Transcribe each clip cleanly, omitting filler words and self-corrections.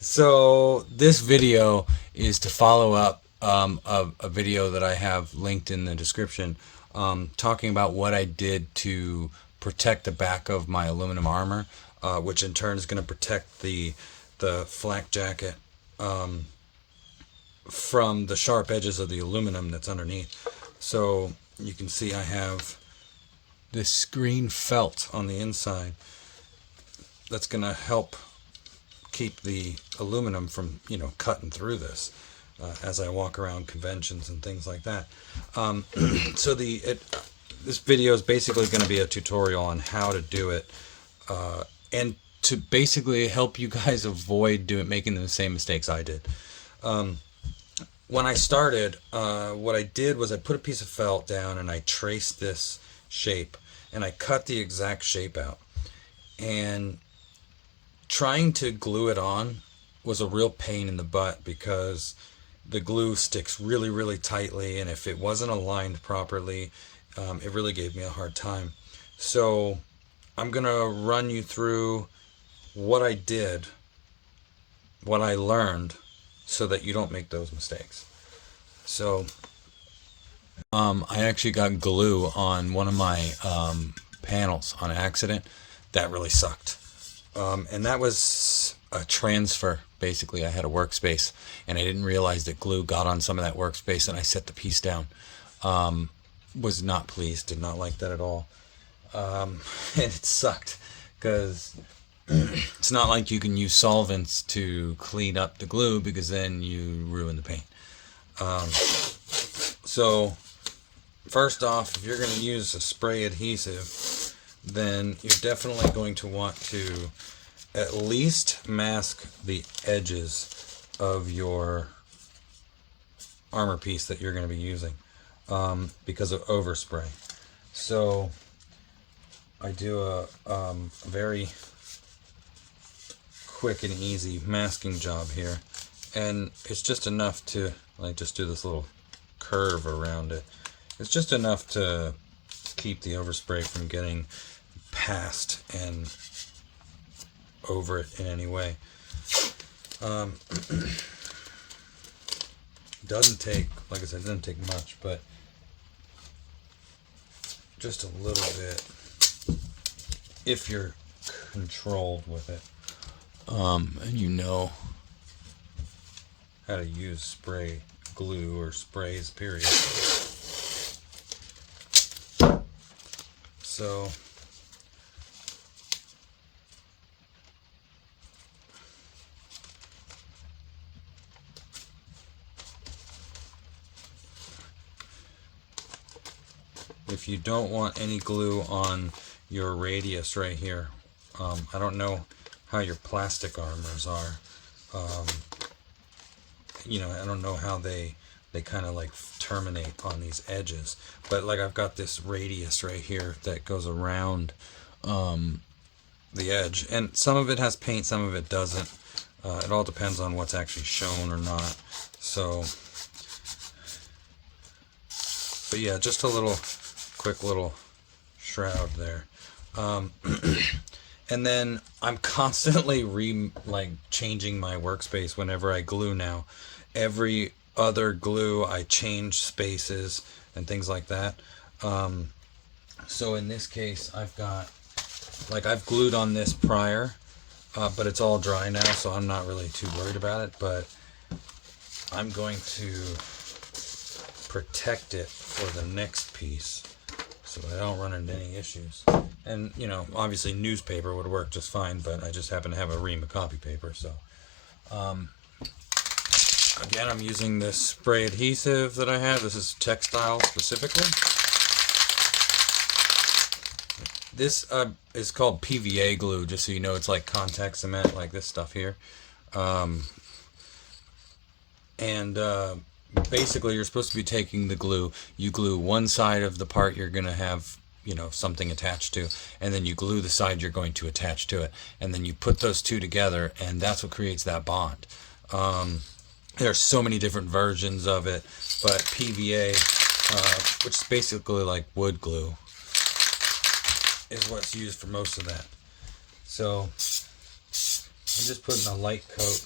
So this video is to follow up a video that I have linked in the description, talking about what I did to protect the back of my aluminum armor, which in turn is going to protect the flak jacket from the sharp edges of the aluminum that's underneath. So you can see I have this green felt on the inside that's going to help keep the aluminum from cutting through this as I walk around conventions and things like that. So this video is basically going to be a tutorial on how to do it, and to basically help you guys avoid making the same mistakes I did. When I started, what I did was I put a piece of felt down and I traced this shape and I cut the exact shape out. And trying to glue it on was a real pain in the butt because the glue sticks really, really tightly, and if it wasn't aligned properly, it really gave me a hard time. So I'm gonna run you through what I did, what I learned, so that you don't make those mistakes. So I actually got glue on one of my panels on accident. That really sucked. And that was a transfer. Basically, I had a workspace, and I didn't realize that glue got on some of that workspace, and I set the piece down. Was not pleased, did not like that at all. And it sucked, because it's not like you can use solvents to clean up the glue, because then you ruin the paint. So, first off, if you're going to use a spray adhesive, then you're definitely going to want to at least mask the edges of your armor piece that you're going to be using, because of overspray. So I do a very quick and easy masking job here, and it's just enough to just do this little curve around it. It's just enough to keep the overspray from getting past and over it in any way. Doesn't take, like I said, it doesn't take much, but just a little bit if you're controlled with it, and you know how to use spray glue or sprays, period. So if you don't want any glue on your radius right here, I don't know how your plastic armors are. I don't know how they kind of like terminate on these edges, but like I've got this radius right here that goes around the edge, and some of it has paint, some of it doesn't. It all depends on what's actually shown or not. So, but yeah, just a quick little shroud there. And then I'm constantly changing my workspace whenever I glue now. Every other glue I change spaces and things like that. So in this case, I've glued on this prior, but it's all dry now, so I'm not really too worried about it. But I'm going to protect it for the next piece so I don't run into any issues. And obviously newspaper would work just fine, but I just happen to have a ream of copy paper. So again, I'm using this spray adhesive that I have. This is textile specifically. This is called PVA glue, just so you know. It's like contact cement, like this stuff here. Basically, you're supposed to be taking the glue. You glue one side of the part you're going to have something attached to, and then you glue the side you're going to attach to it, and then you put those two together, and that's what creates that bond. There's so many different versions of it, but PVA, which is basically like wood glue, is what's used for most of that. So I'm just putting a light coat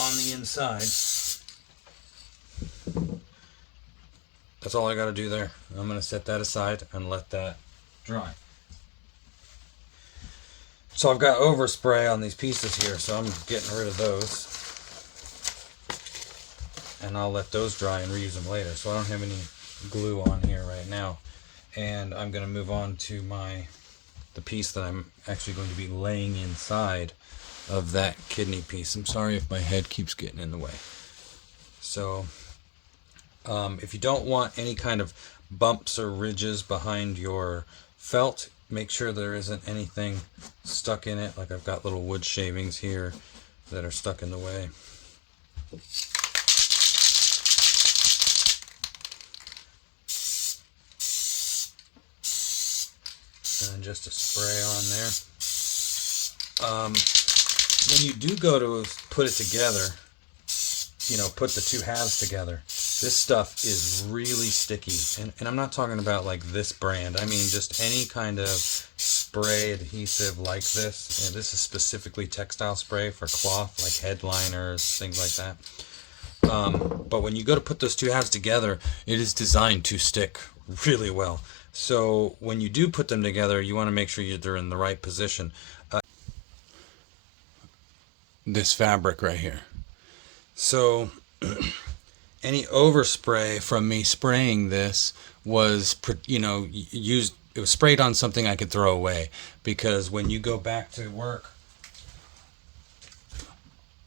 on the inside. That's all I got to do there. I'm going to set that aside and let that dry. So I've got overspray on these pieces here, so I'm getting rid of those. And I'll let those dry and reuse them later. So I don't have any glue on here right now. And I'm going to move on to the piece that I'm actually going to be laying inside of that kidney piece. I'm sorry if my head keeps getting in the way. So if you don't want any kind of bumps or ridges behind your felt, make sure there isn't anything stuck in it. Like I've got little wood shavings here that are stuck in the way. And just a spray on there. When you do go to put it together, put the two halves together, this stuff is really sticky. And I'm not talking about like this brand. I mean just any kind of spray adhesive like this. And this is specifically textile spray for cloth, like headliners, things like that. But when you go to put those two halves together, it is designed to stick really well. So when you do put them together, you want to make sure they're in the right position. This fabric right here. So any overspray from me spraying this was, used. It was sprayed on something I could throw away, because when you go back to work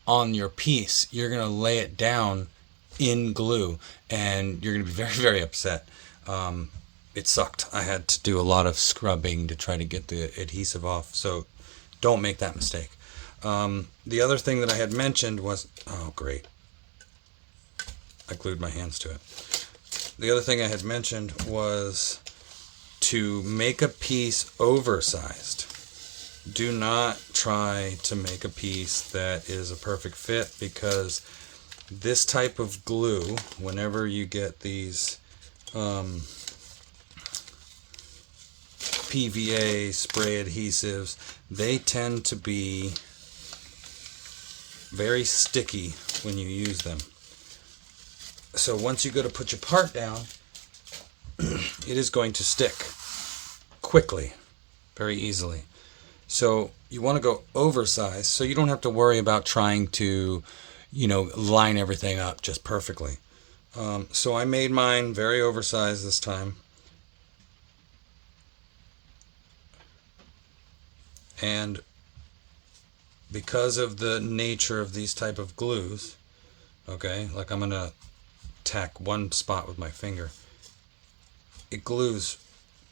on your piece, you're going to lay it down in glue, and you're going to be very, very upset. It sucked. I had to do a lot of scrubbing to try to get the adhesive off, so don't make that mistake. The other thing that I had mentioned was, oh great, I glued my hands to it. The other thing I had mentioned was to make a piece oversized. Do not try to make a piece that is a perfect fit, because this type of glue, whenever you get these PVA spray adhesives, they tend to be very sticky when you use them. So once you go to put your part down, it is going to stick quickly, very easily. So you want to go oversized, so you don't have to worry about trying to, line everything up just perfectly. So I made mine very oversized this time. And because of the nature of these type of glues, okay, like I'm going to tack one spot with my finger, it glues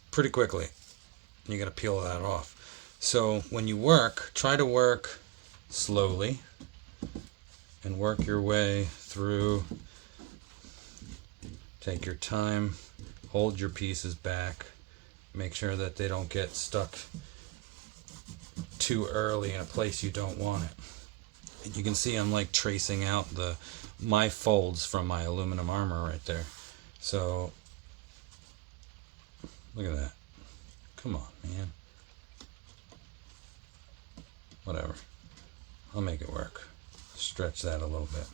pretty quickly. You got to peel that off. So when you work, try to work slowly and work your way through. Take your time, hold your pieces back, make sure that they don't get stuck too early in a place you don't want it. And you can see I'm like tracing out my folds from my aluminum armor right there. So look at that. Come on, man. Whatever. I'll make it work. Stretch that a little bit.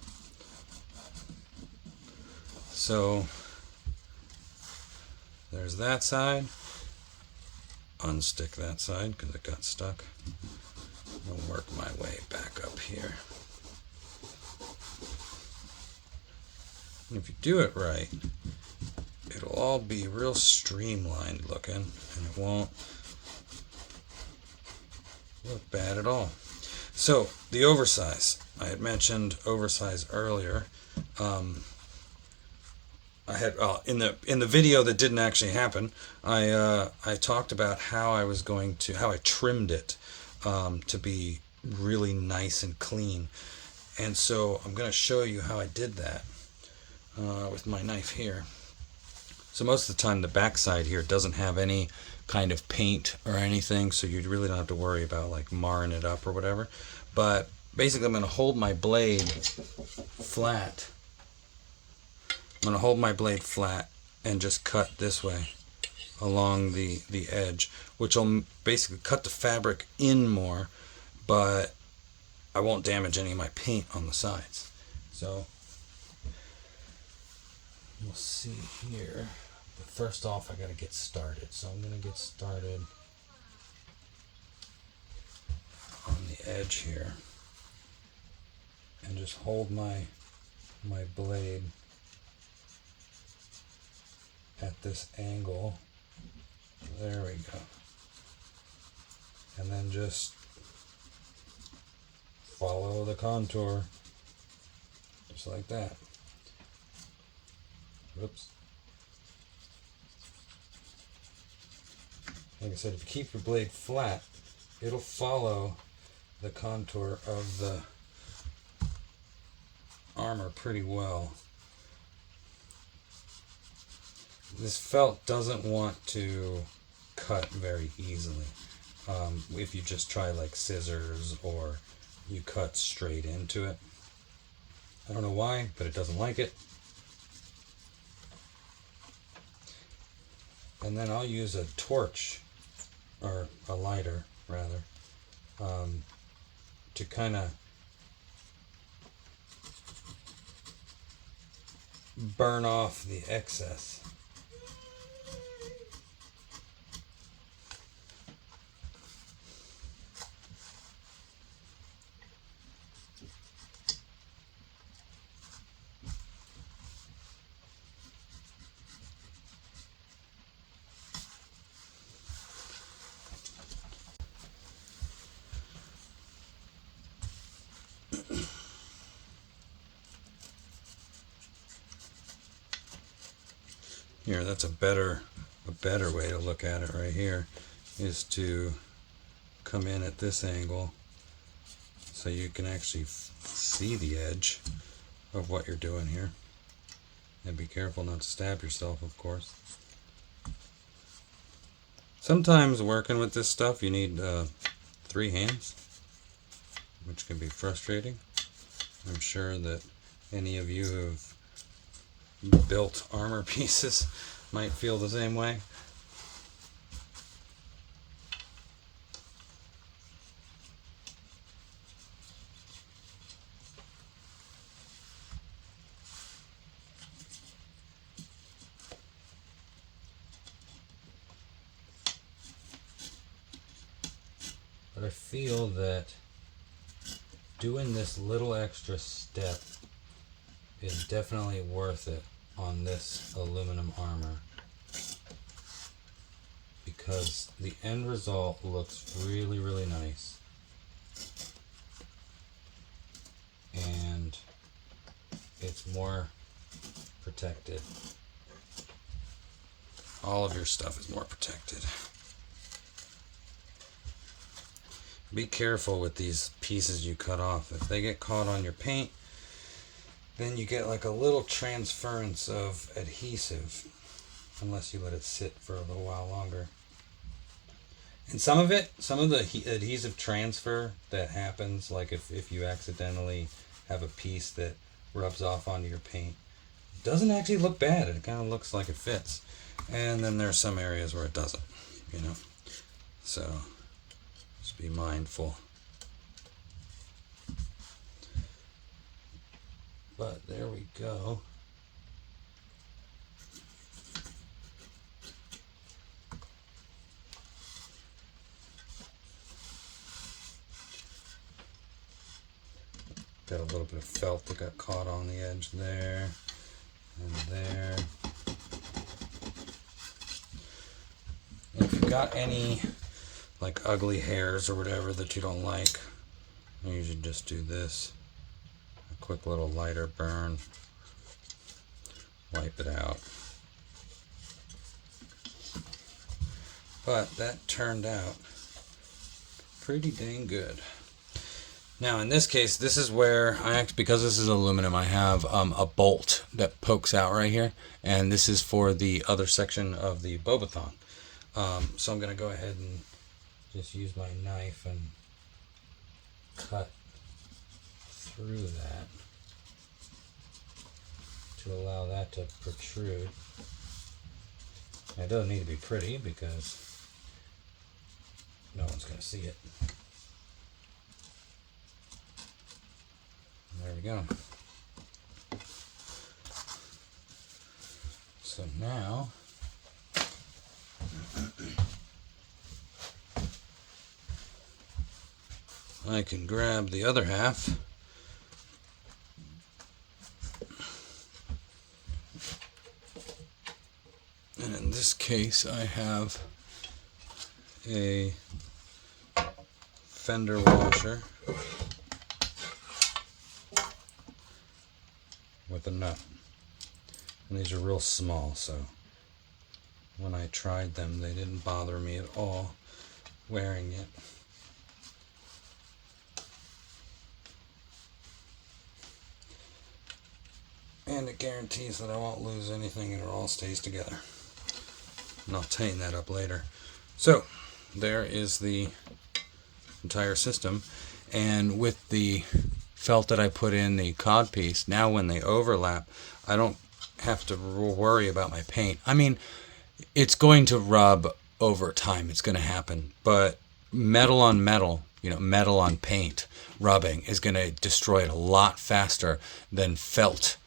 So there's that side. Unstick that side because it got stuck. I'll work my way back up here. And if you do it right, it'll all be real streamlined looking, and it won't look bad at all. So the oversize, I had mentioned oversize earlier. I had in the video that didn't actually happen, I talked about how I trimmed it to be really nice and clean, and so I'm going to show you how I did that with my knife here. So most of the time the backside here doesn't have any kind of paint or anything, so you really don't have to worry about like marring it up or whatever. But basically I'm going to hold my blade flat. I'm going to hold my blade flat and just cut this way along the edge, which will basically cut the fabric in more, but I won't damage any of my paint on the sides. So we'll see here. But first off, I gotta get started. So I'm gonna get started on the edge here and just hold my blade at this angle. There we go. And then just follow the contour just like that. Whoops. Like I said, if you keep your blade flat, it'll follow the contour of the armor pretty well. This felt doesn't want to cut very easily. If you just try like scissors or you cut straight into it. I don't know why, but it doesn't like it. And then I'll use a torch, or a lighter rather, to kind of burn off the excess. Here, that's a better way to look at it right here, is to come in at this angle so you can actually see the edge of what you're doing here. And be careful not to stab yourself, of course. Sometimes working with this stuff you need 3 hands, which can be frustrating. I'm sure that any of you who've built armor pieces might feel the same way. But I feel that doing this little extra step is definitely worth it on this aluminum armor, because the end result looks really, really nice, and it's more protected. All of your stuff is more protected. Be careful with these pieces you cut off. If they get caught on your paint, then you get like a little transference of adhesive, unless you let it sit for a little while longer. And some of the adhesive transfer that happens, like if you accidentally have a piece that rubs off onto your paint, doesn't actually look bad. It kind of looks like it fits. And then there's some areas where it doesn't, you know. So just be mindful. But there we go. Got a little bit of felt that got caught on the edge there and there. And if you've got any like ugly hairs or whatever that you don't like, I usually just do this. A quick little lighter burn. Wipe it out. But that turned out pretty dang good. Now in this case, this is where because this is aluminum, I have a bolt that pokes out right here, and this is for the other section of the Bobathon. So I'm going to go ahead and just use my knife and cut through that to allow that to protrude. And it doesn't need to be pretty because no one's going to see it. go. So now I can grab the other half and in this case I have a fender washer with a nut. And these are real small, so when I tried them, they didn't bother me at all wearing it. And it guarantees that I won't lose anything and it all stays together. And I'll tighten that up later. So, there is the entire system. And with the felt that I put in the cod piece, now when they overlap, I don't have to worry about my paint. I mean, it's going to rub over time. It's going to happen. But metal on metal, metal on paint rubbing is going to destroy it a lot faster than felt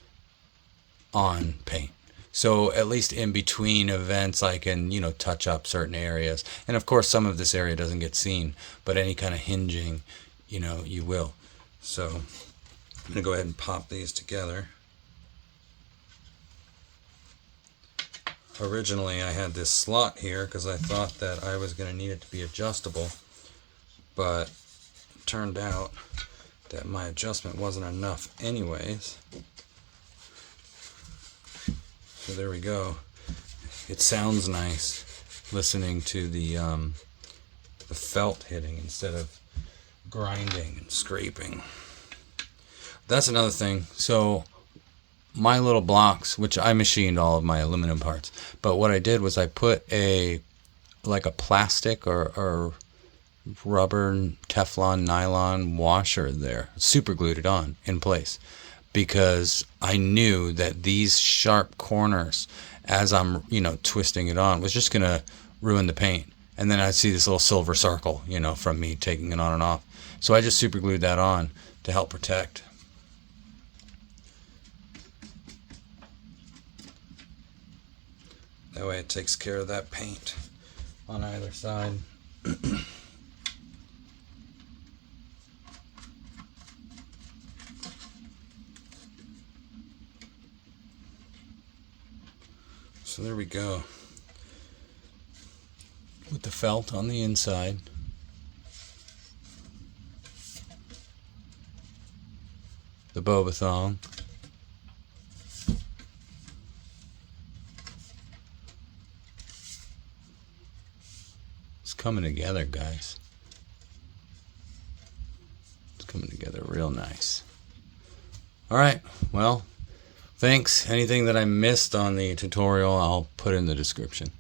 on paint. So at least in between events, I can, touch up certain areas. And of course, some of this area doesn't get seen, but any kind of hinging, you will. So I'm going to go ahead and pop these together. Originally, I had this slot here because I thought that I was going to need it to be adjustable, but it turned out that my adjustment wasn't enough anyways. So there we go. It sounds nice listening to the felt hitting instead of grinding and scraping. That's another thing. So my little blocks, which I machined all of my aluminum parts, but what I did was I put a plastic or rubber, Teflon, nylon washer there, super glued it on in place, because I knew that these sharp corners, as I'm, twisting it on, was just going to ruin the paint. And then I'd see this little silver circle, from me taking it on and off. So I just super glued that on to help protect. That way it takes care of that paint on either side. So there we go. With the felt on the inside. The Boba thong. It's coming together, guys. It's coming together real nice. All right, well, thanks. Anything that I missed on the tutorial, I'll put in the description.